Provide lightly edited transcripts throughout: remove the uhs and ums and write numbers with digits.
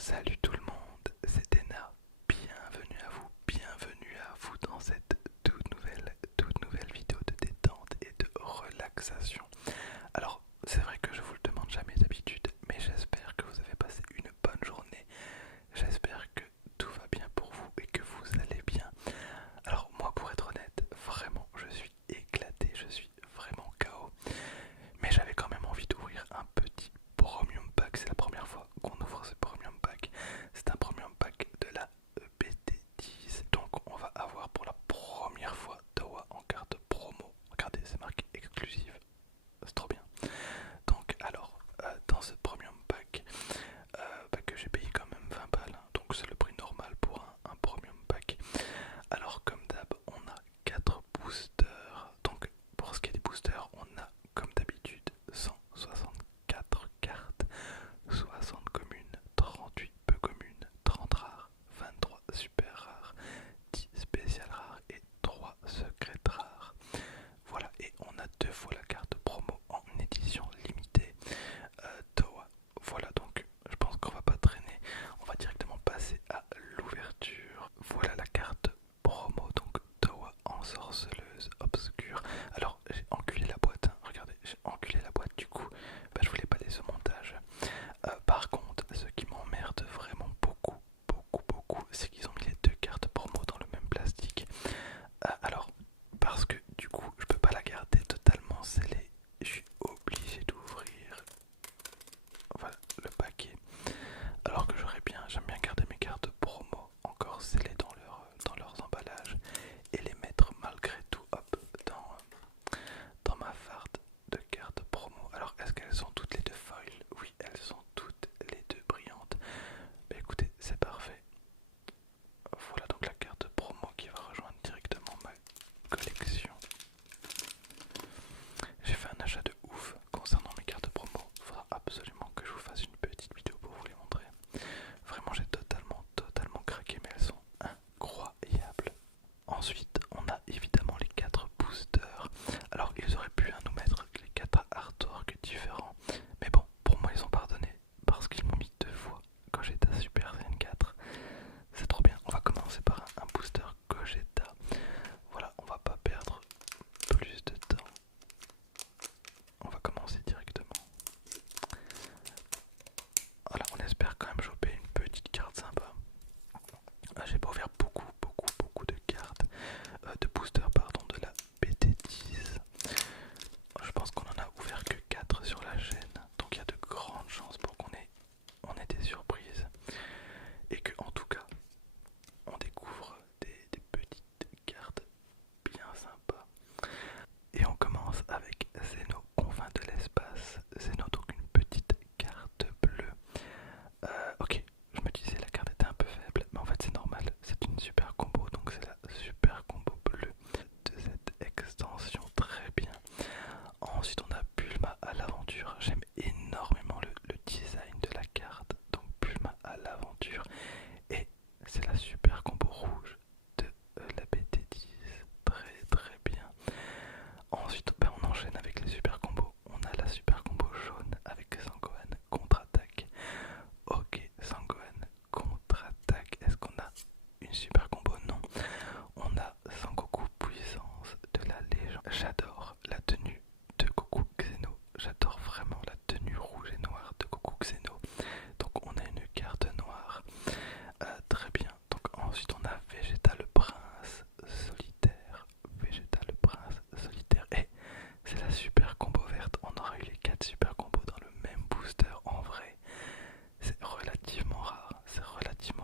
Salut tout le monde, c'est Dena. Bienvenue à vous dans cette toute nouvelle vidéo de détente et de relaxation. Alors, c'est vrai que je vous le demande jamais d'habitude, mais j'espère que vous avez passé une bonne journée. J'espère que tout va bien pour vous et que vous allez bien. Alors moi, pour être honnête, vraiment, je suis éclaté, je suis vraiment KO. Mais j'avais quand même envie d'ouvrir un petit premium pack. C'est la première fois qu'on ouvre ce premium pack. C'est un premium pack de la BT10. Donc on va avoir pour la première fois Towa en carte promo. Regardez, c'est marqué exclusive. C'est trop bien. Donc alors, dans ce premium pack, que j'ai payé quand même 20 balles. Donc c'est le prix normal pour un premium pack. Alors comme d'hab, on a 4 boosters. Donc pour ce qui est des boosters, on a comme d'habitude 164 cartes, 60 communes, 38 peu communes, 30 rares, 23 super rares, 10 spéciales rares et 3 secrètes rares. Voilà, et on a deux fois la carte promo en édition limitée Towa. Voilà, donc je pense qu'on va pas traîner, on va directement passer à l'ouverture. Voilà la carte promo, donc Towa ensorceleuse obscure. Alors j'ai enculé la boîte, hein. Regardez, j'ai enculé la boîte, du coup je voulais pas laisser au montage. Par contre, ce qui m'emmerde vraiment beaucoup, c'est qu'ils ont mis les deux cartes promo dans le même plastique. Alors, parce que du coup je peux pas la garder totalement scellée, je suis obligé d'ouvrir, voilà, le paquet. Alors que j'aime bien garder mes cartes promo encore scellées dans leurs emballages et les mettre malgré tout hop dans ma farde de cartes promo. Alors est-ce qu'elles sont toutes les deux foil? Oui, elles sont toutes les deux brillantes. Bah écoutez, c'est parfait. Voilà donc la carte promo qui va rejoindre directement ma collection. J'ai fait un achat de ouf concernant mes cartes promo. Il faudra absolument que je vous fasse une petite vidéo pour vous les montrer. Vraiment, j'ai totalement craqué, mais elles sont incroyables. Ensuite, on a évidemment les 4 boosters. Alors, ils auraient pu nous mettre les 4 artworks différents. Mais bon, pour moi, ils ont pardonné parce qu'ils m'ont mis deux fois Gogeta Super Saiyan 4. C'est trop bien. On va commencer par un booster Gogeta. Voilà, on va pas perdre plus de temps. On va commencer directement. Voilà, on espère quand même choper une petite carte sympa. J'ai pas ouvert beaucoup de cartes, de boosters pardon, de la BT10. Je pense qu'on en a ouvert que 4 sur la chaîne, donc il y a de grandes chances pour on ait des surprises. Et que en tout cas, on découvre des petites cartes bien sympas. Et on commence avec Zeno, confin de l'espace. Zeno, donc une petite carte bleue. Ok, je me disais la carte était un peu faible, mais en fait c'est normal, c'est une super combo, donc c'est la super combo bleue de cette extension, très bien. Ensuite on a Bulma à l'aventure, j'aime énormément le design de la carte, donc Bulma à l'aventure, et c'est la super combo rouge de la BT10, très bien. Ensuite on enchaîne avec les super combos, on a la super combo jaune avec Sangohan contre-attaque. Ok, Sangohan contre-attaque. Est-ce qu'on a une super combo? Non. On a Sangoku puissance de la légende. J'adore la tenue de Goku Xeno. J'adore vraiment la tenue rouge et noire de Goku Xeno. Donc on a une carte noire. Très bien. Donc ensuite on a Vegeta le prince solitaire. Vegeta le prince solitaire. Et c'est la super combo verte. On aura eu les 4 super combos dans le même booster en vrai. C'est relativement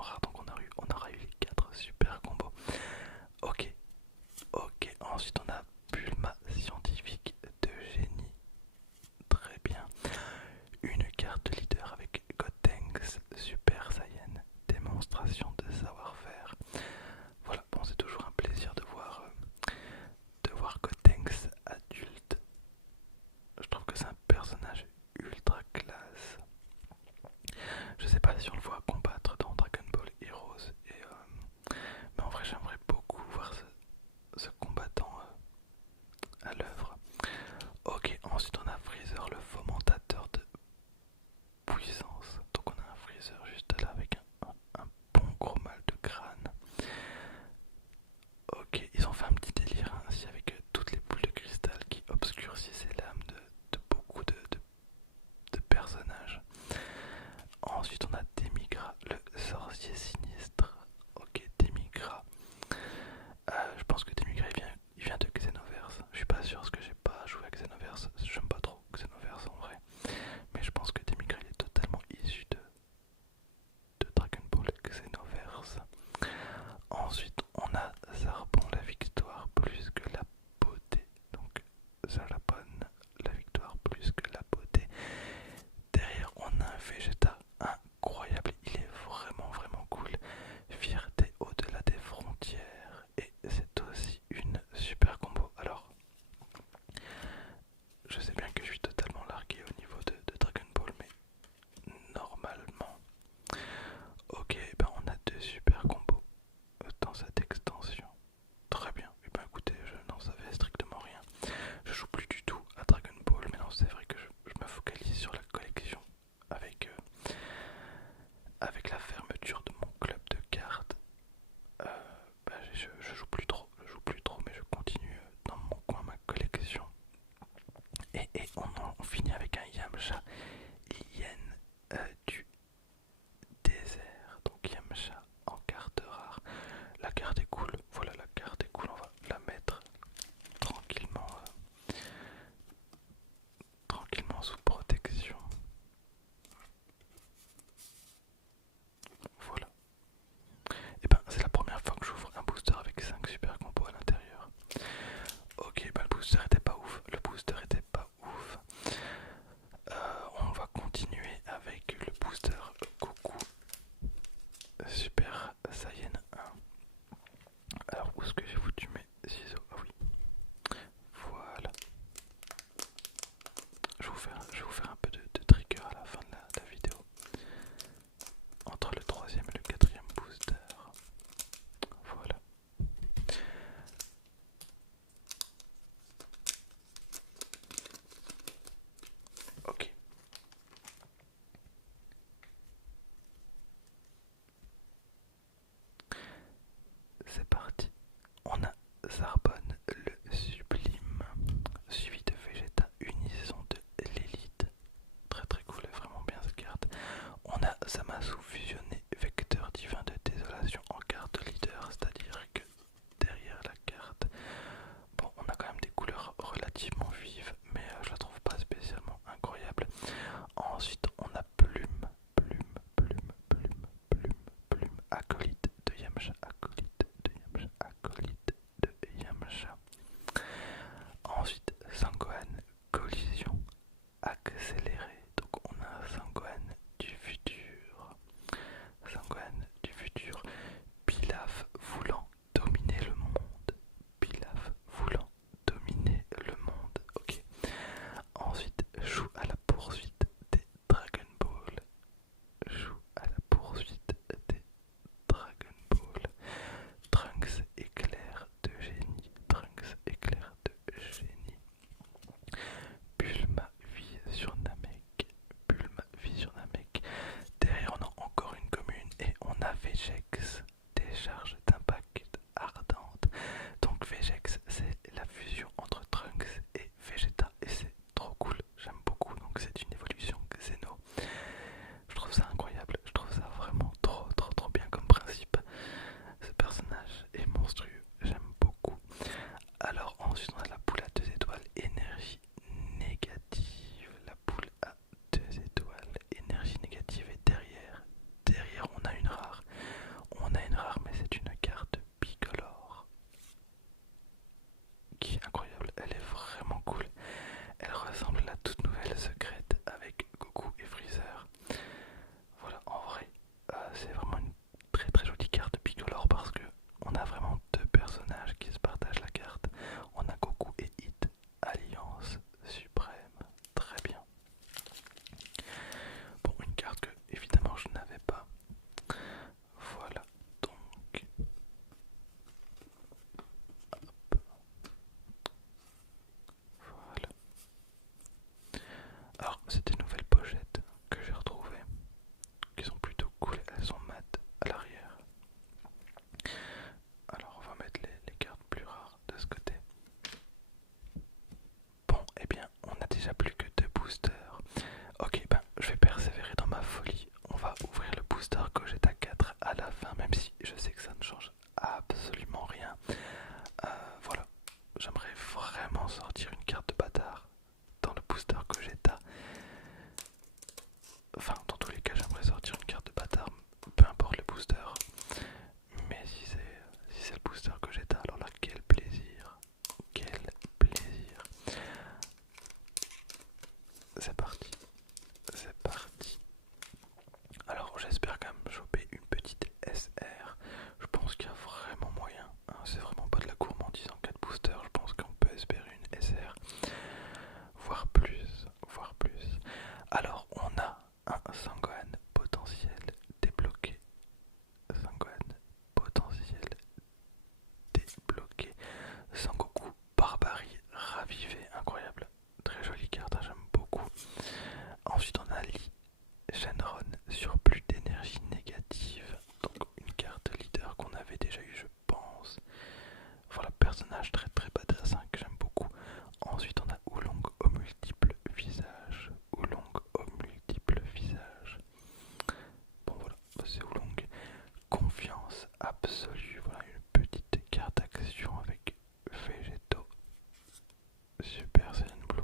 rare, donc on aura eu les 4 super combos. Ok, ensuite on a Bulma scientifique de génie, très bien. Une carte leader avec Gotenks Super Saiyan, démonstration de savoir-faire. Voilà, bon c'est toujours un plaisir de voir Gotenks adulte. Je trouve que c'est un personnage ultra classe. Je sais pas si on le voit combattre dans Dragon Ball Heroes, mais en vrai j'aimerais beaucoup voir ce combattant à l'œuvre. Ok, ensuite on a Freezer, le fomentateur de puissance. Donc on a un Freezer juste là avec Zamasu fusionné, vecteur divin de désolation en carte leader, c'est-à-dire que derrière la carte, bon, on a quand même des couleurs relativement vives, mais je la trouve pas spécialement incroyable. Ensuite, on a Plume, Plume, Plume, Plume, Plume, Plume, Acolyte de Yamcha, Acolyte de Yamcha, Acolyte de Yamcha. Ensuite, Sangohan, Collision accélérée. Donc, on a un Sangohan du futur. Sangohan du futur. Pilaf voulant dominer le monde. Pilaf voulant dominer le monde. Ok. Ensuite, joue à la poursuite des Dragon Ball. Joue à la poursuite des Dragon Ball. Trunks éclair de génie. Trunks éclair de génie. Bulma vit sur Namek. Bulma vit sur Namek. Derrière, on a encore une commune et on a Vegex. Décharge d'impact ardente. Donc Vegex, c'est la fusion entre Trunks et Vegeta et c'est trop cool. J'aime beaucoup. Donc c'est une évolution Xeno. Je trouve ça incroyable. Je trouve ça vraiment trop bien comme principe. Ce personnage est monstrueux. J'aime beaucoup. Alors ensuite on a la poule à 2 étoiles, énergie négative. La poule à 2 étoiles, énergie négative et derrière on a une rare. On a une rare mais c'est une carte bicolore qui est incroyable. Elle est vraiment cool. Elle ressemble à la toute nouvelle secrète avec Goku et Freezer. Voilà, en vrai, c'est vraiment une très jolie carte bicolore parce que on a vraiment deux personnages qui se partagent la carte. On a Goku et Hit, alliance suprême, très bien. Bon, une carte que évidemment je n'avais pas. Voilà, donc voilà. Alors, c'est des nouvelles pochettes que j'ai retrouvées, qui sont plutôt cool, elles sont mates à l'arrière. Alors, on va mettre les cartes plus rares de ce côté. Bon, eh bien, on a déjà plus que 2 boosters. Ok, ben, je vais persévérer dans ma folie. On va ouvrir le booster Gogeta 4 à la fin, même si je sais que ça ne change absolument rien. Voilà, j'aimerais vraiment sortir une carte de bâtard dans le booster Gogeta. Enfin, dans tous les cas, j'aimerais sortir une carte de bâtard, peu importe le booster. Mais si c'est le booster Gogeta, alors là, quel plaisir! Quel plaisir! C'est parti, c'est parti. Alors j'espère quand même choper une petite SR. Je pense qu'il y a vraiment moyen, hein. C'est vraiment pas de la gourmandise en 4 boosters. Je pense qu'on peut espérer une SR, voire plus, voire plus. Alors on a un Sangohan potentiel débloqué. Sangohan potentiel débloqué. Sangoku Barbarie ravivé, incroyable. Très jolie carte, hein, j'aime beaucoup. Ensuite on a Lee Shenron, surplus d'énergie négative. Donc une carte leader qu'on avait déjà eu, je pense. Voilà, personnage très badass, hein, que j'aime beaucoup. Ensuite on a Oolong aux multiples visages. Oolong aux multiples visages. Bon voilà, c'est Oolong. Confiance absolue. Voilà une petite carte d'action avec Végétaux. Super Saiyan Blue.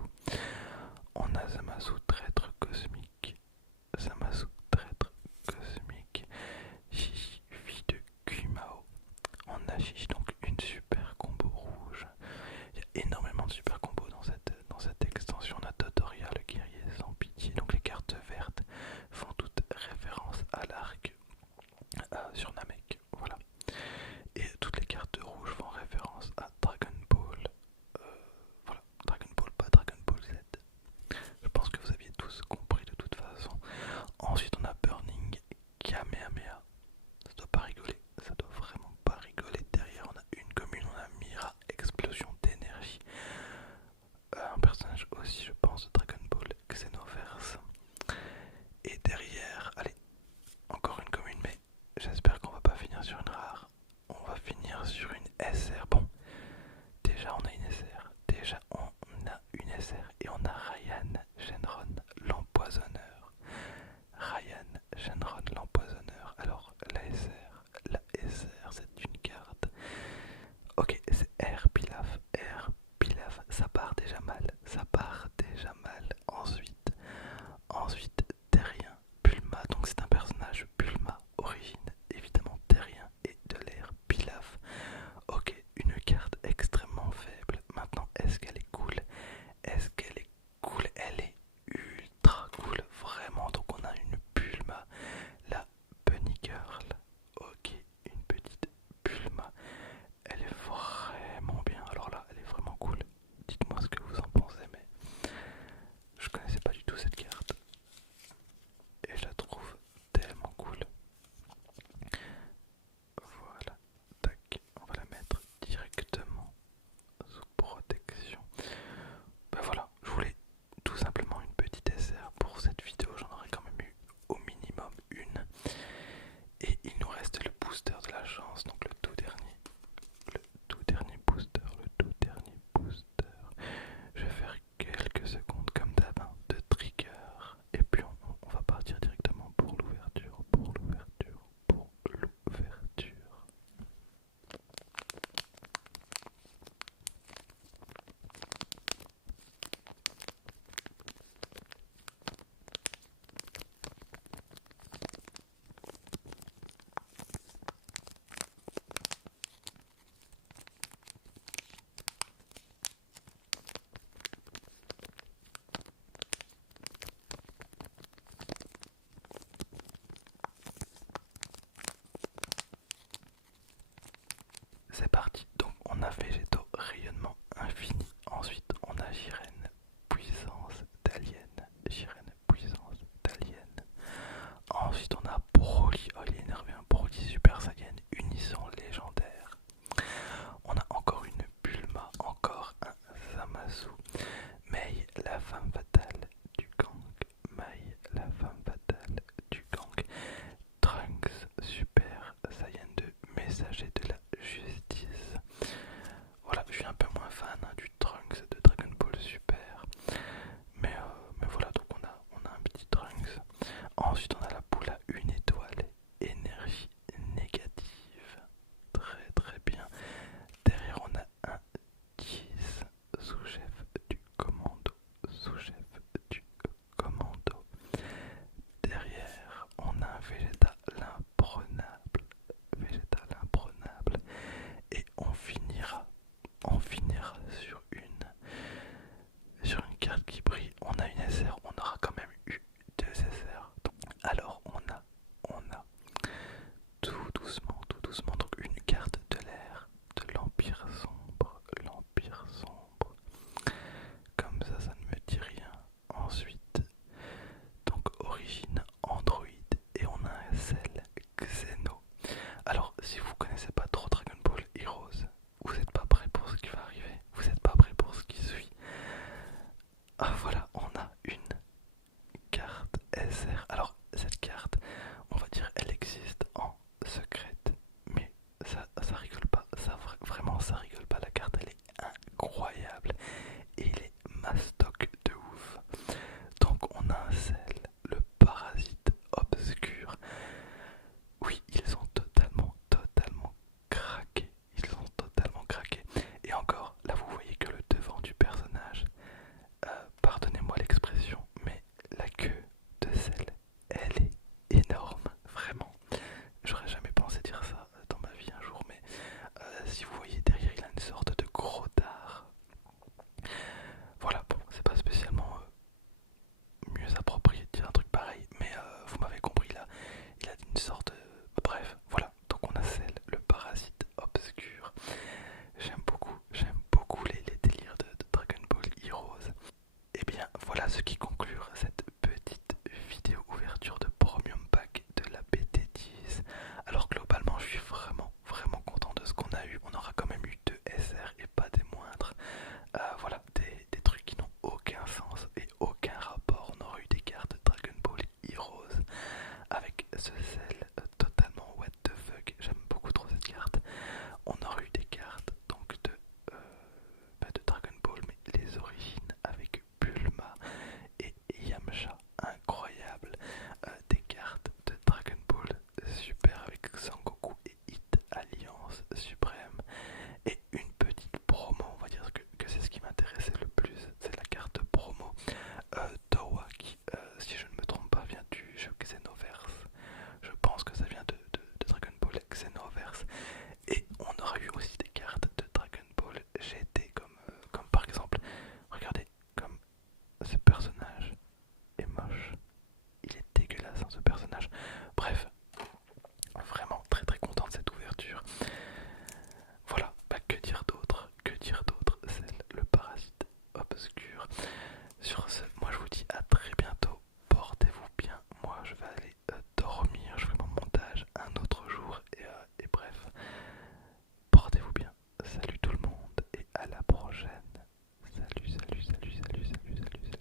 On a Zamasu traître cosmique. Zamasu traître cosmique. Shishi fille de Kumao. On a Shishi donc une super combo rouge. Il y a énormément de super combos dans cette extension. On a Dodoria le guerrier sans pitié. Donc les cartes vertes font toutes référence à l'arc sur Namek. Voilà. Et toutes les cartes rouges font référence à Dragon Ball. Voilà, Dragon Ball, pas Dragon Ball Z. Je pense que vous aviez tous compris de toute façon. Ensuite on a Burning Kamehameha. Ça doit pas rigoler, ça doit vraiment pas rigoler. Derrière on a une commune, on a Mira, explosion d'énergie. Un personnage aussi je pense de Dragon Ball Xenoverse. Et derrière, allez, encore une commune, mais j'espère